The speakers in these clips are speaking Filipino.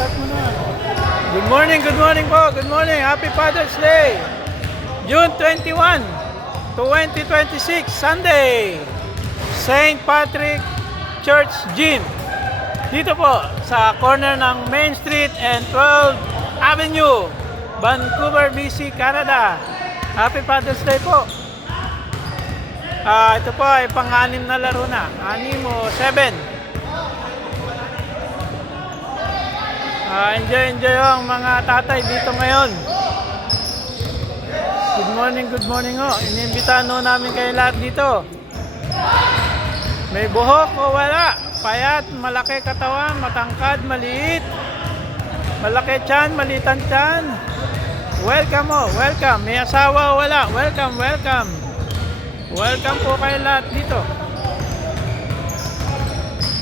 start mo na. Good morning po. Good morning. Happy Father's Day. June 21, 2026, Sunday. St. Patrick Church Gym. Dito po sa corner ng Main Street and 12th Avenue, Vancouver, BC, Canada. Happy Father's Day po. Ito po ay pang-anim na laro na. 6 o 7. Enjoy ang mga tatay dito ngayon. Good morning ho. Inimbitahan ho namin kayo lahat dito. May buhok o wala? Payat, malaki katawan, matangkad, maliit. Malaki tiyan, malitan tiyan. Welcome ho, welcome. May asawa o wala? Welcome. Welcome po kayo lahat dito.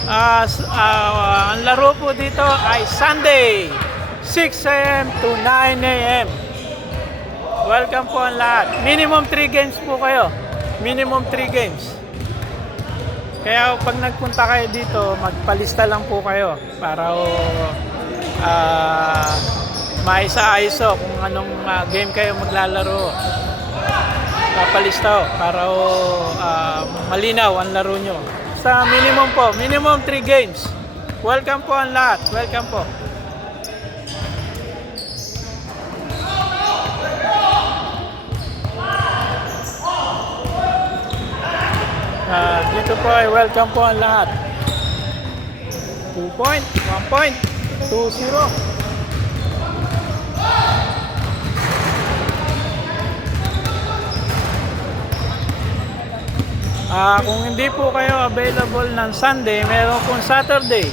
Ang laro po dito ay Sunday, 6 a.m. to 9 a.m. Welcome po ang lahat. Minimum 3 games po kayo. Minimum 3 games. Kaya pag nagpunta kayo dito, magpalista lang po kayo para maisa-ayos kung anong game kayo maglalaro. Papalista para malinaw ang laro nyo. Sa minimum 3 games. Welcome po ang lahat. Welcome po. Dito po ay welcome po ang lahat. 2 point, 1 point, 2-0. Kung hindi po kayo available ng Sunday, meron pong Saturday.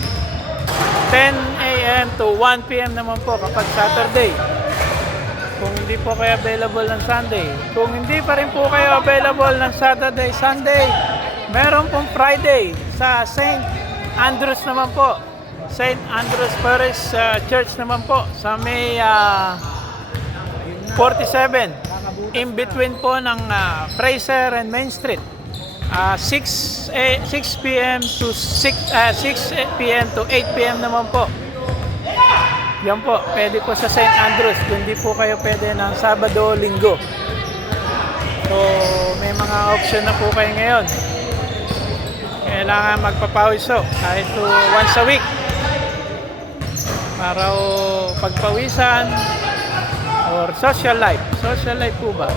10 a.m. to 1 p.m. naman po kapag Saturday. Kung hindi po kayo available ng Sunday. Kung hindi pa rin po kayo available ng Saturday, Sunday, meron pong Friday sa St. Andrews naman po. St. Andrews Parish Church naman po sa may 47. In between po ng Fraser and Main Street. 6 p.m. to 6 p.m. to 8 p.m. naman po. Yan po, pwede po sa St. Andrews. Kundi po kayo pwede ng Sabado, Linggo. So, may mga option na po kayo ngayon. Kailangan magpapawis kahit once a week. Para pagpawisan or social life. Social life po ba?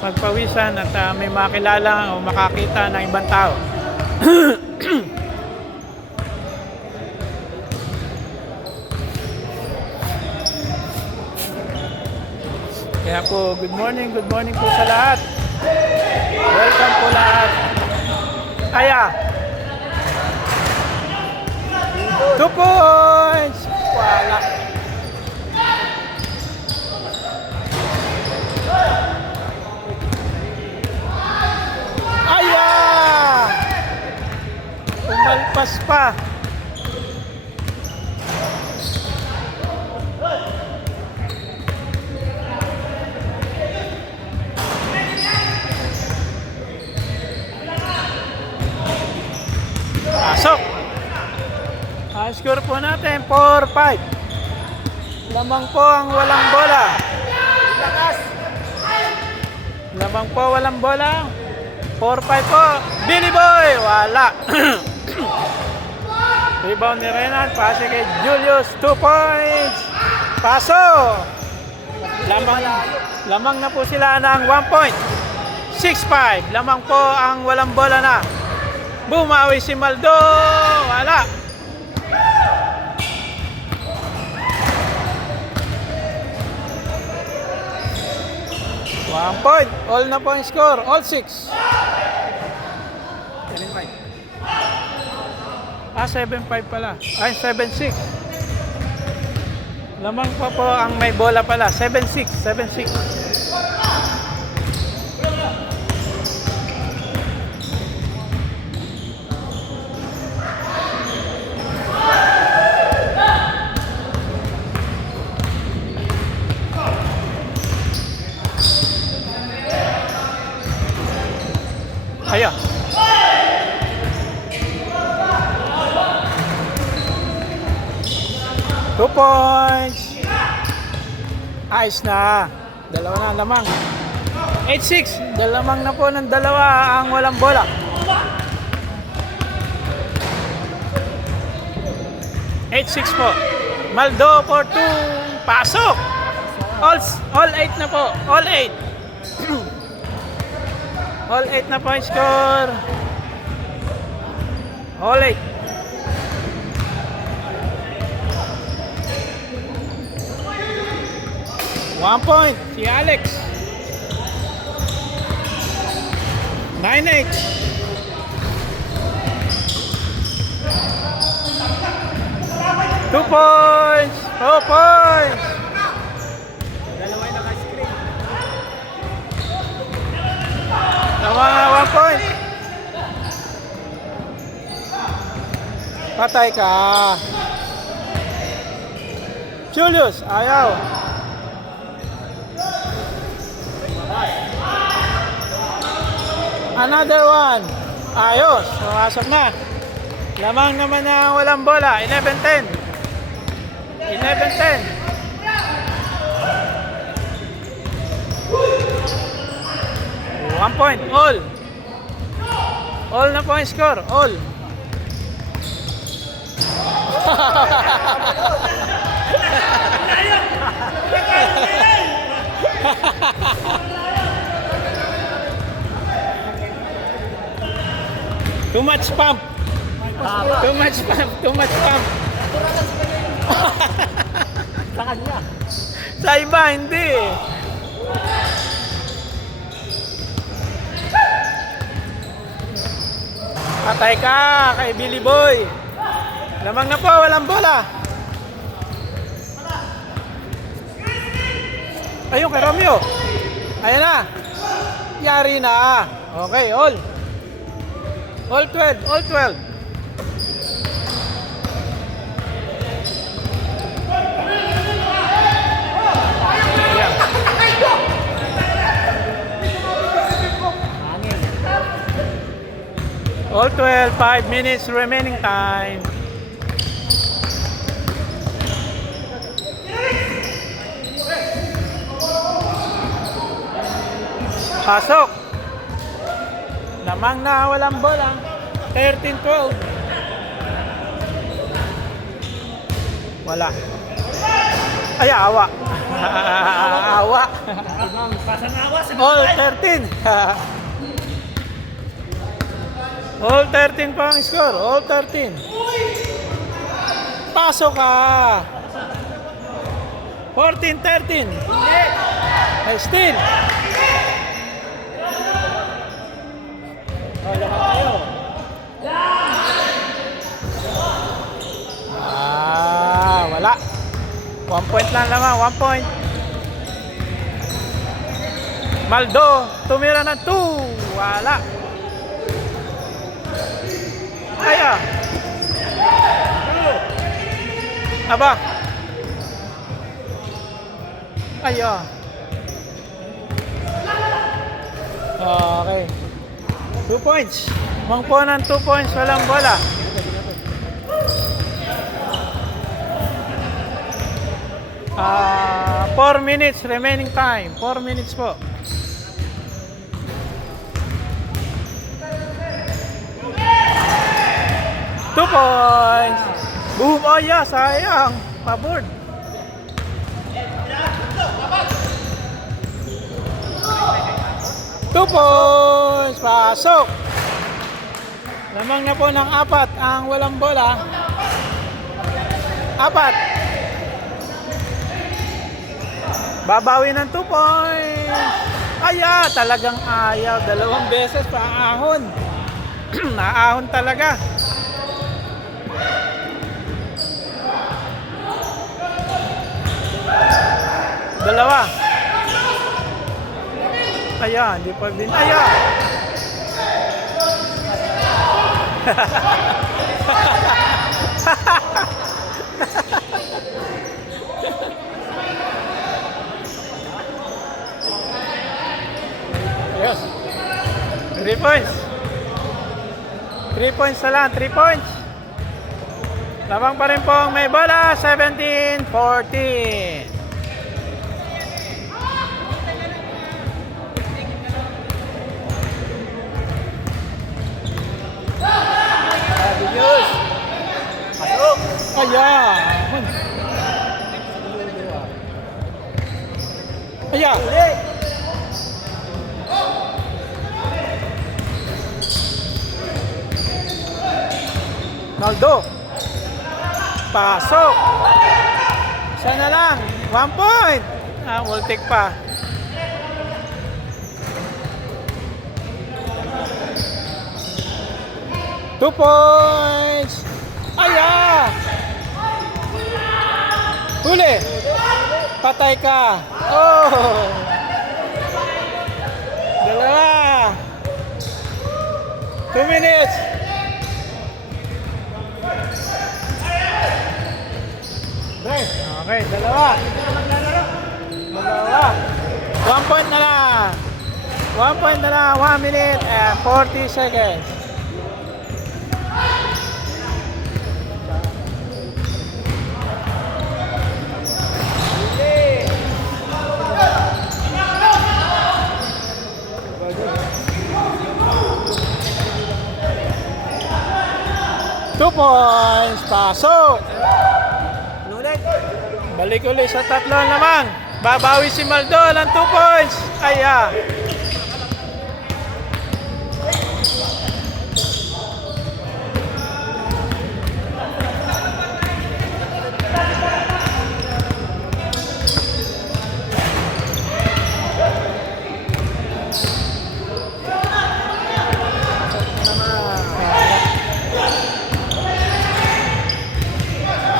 Magpawisan at may makilala o makakita ng ibang tao. Kaya po, good morning po sa lahat. Welcome po lahat. Aya. 2 points. Wala. Aya. Umalpas pa. Pasok. Score po natin 4-5. Lamang po ang walang bola. Lamang po walang bola. 4-5 po. Billy Boy. Wala. Rebound ni Renan. Pase kay Julius. 2 points. Paso. Lamang na po sila ng 1 point. 6-5. Lamang po ang walang bola na. Bumawi si Maldo. Wala. One point. All na po ang score. All 6. 7-5. 7-5 pala. Ay, 7-6. Lamang pa po ang may bola pala. 7-6. 7-6. Ayan. 2 points. Ayos na. Dalawa na ang lamang. 8-6. Dalamang na po ng dalawa ang walang bola. Po. Maldo for 2. Pasok. All 8 na po. All 8. All 8 na po ang score. All 8. One point. Si Alex. 9-8. Two points! 2 points! Dalawa yung naka-screen. Tama, 1 point. Patay ka. Julius, ayaw. Another one. Ayos, pumasok na. Lamang naman na walang bola. 11-10. 11-10. One point. All. All na po ang score. All. Too much pump. Too much pump. Too much pump. Sa kanya. Sa iba, hindi. Patay ka kay Billy Boy. Lamang na po, walang bola. Ayun kay Romeo. Ayan na. Yari na. Okay, all. All 12, all 12. All 12, 5 minutes remaining time. Pasok. Lamang na walang bola. 13-12. Wala. Ay, awa. Awa. All 13. All 13 pa ang score. All 13. Pasok ka. 14-13. Ay, still. Wala. 1 point lang naman. 1 point. Maldo. Tumira ng 2. Wala. Aya. Aba. Aya. Okay. 2 points. Mangpo ng 2 points. Walang bola. 4 minutes remaining time. 4 minutes po. Two points. Boom. Oh yeah, sayang. Paboard. Two points. Pasok. Lamang na po ng 4 ang walang bola. 4. Babawi ng 2 points. Aya, talagang ayaw. 2 beses paahon. Naahon talaga. Dalawa. Aya, hindi pa din. Aya. Yes. 3 points. 3 points na lang. 3 points. Lamang pa rin po ang may bola, 17-14. Diyos. Pasok. Ayan. Ayan. Uli. Naldo. Pasok. Isa na lang. 1 point. Ultik pa. Two points. Aya. Huli. Patay ka. Oh. Dalawa. 2 minutes. Okay, dalawa. 1 point na lang. 1 point na lang. 1 minute and 40 seconds. Two points. Pasok. Ulit. Balik ulit sa tatlo naman. Babawi si Maldo ng 2 points. Aya.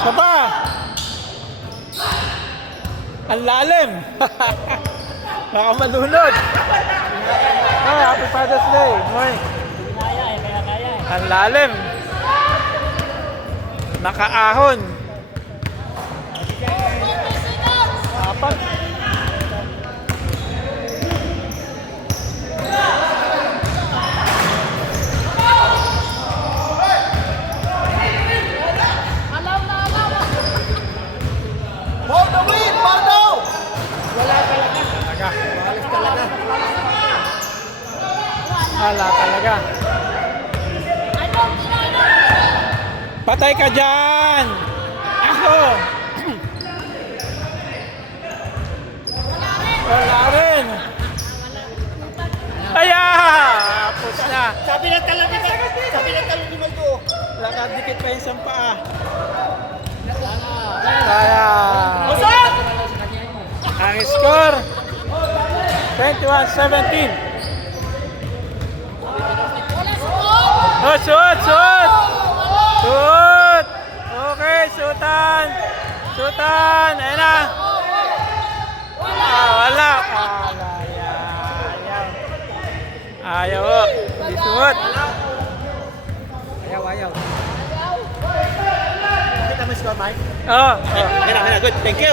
Saba. Ang lalim. Baka malunod. Oh, happy Father's Day. Morning. Kaya. Ang lalim. Nakaahon. Apat. For the win, Baldo! Talaga. Alis talaga. Wala talaga. Patay ka dyan! Ako! Wala rin! Aya! Apos na! Sabi ng talon ni Baldo. Nakadikit pa yung isang paa. Kaya... Ang score 21-17. Oh, shoot! Shoot! Okay, shootan! Ayan na! Wala! Ayaw! Hindi suot! Ayaw. Kita mo score, Mike? Oh! Kaya, good. Thank you.